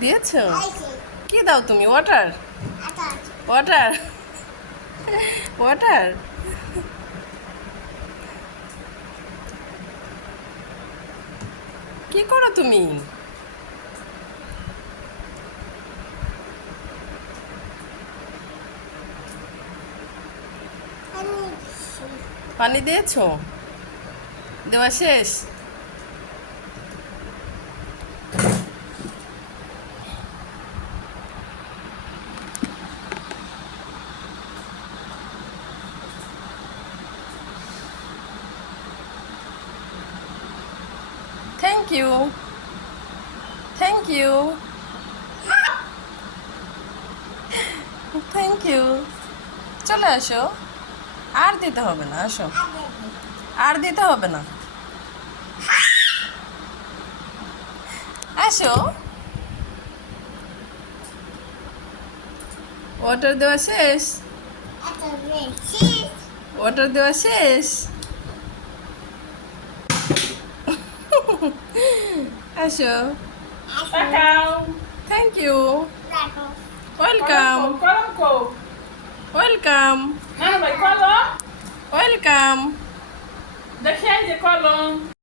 দিয়েছ। কি দাও তুমি? ওয়াটার ওয়াটার ওয়াটার কি করো তুমি? পানি দিয়েছ? দেওয়া শেষ? You thank you thank you চলে আসো। আর দিতে হবে না আসো। আর দিতে হবে না। আসো। ওয়াটার দেওয়া শেষ? ওয়াটার দেওয়া শেষ? আসো Cacau. Thank you welcome Colom ko. Welcome Nana may colom. Welcome Da kyan je colom.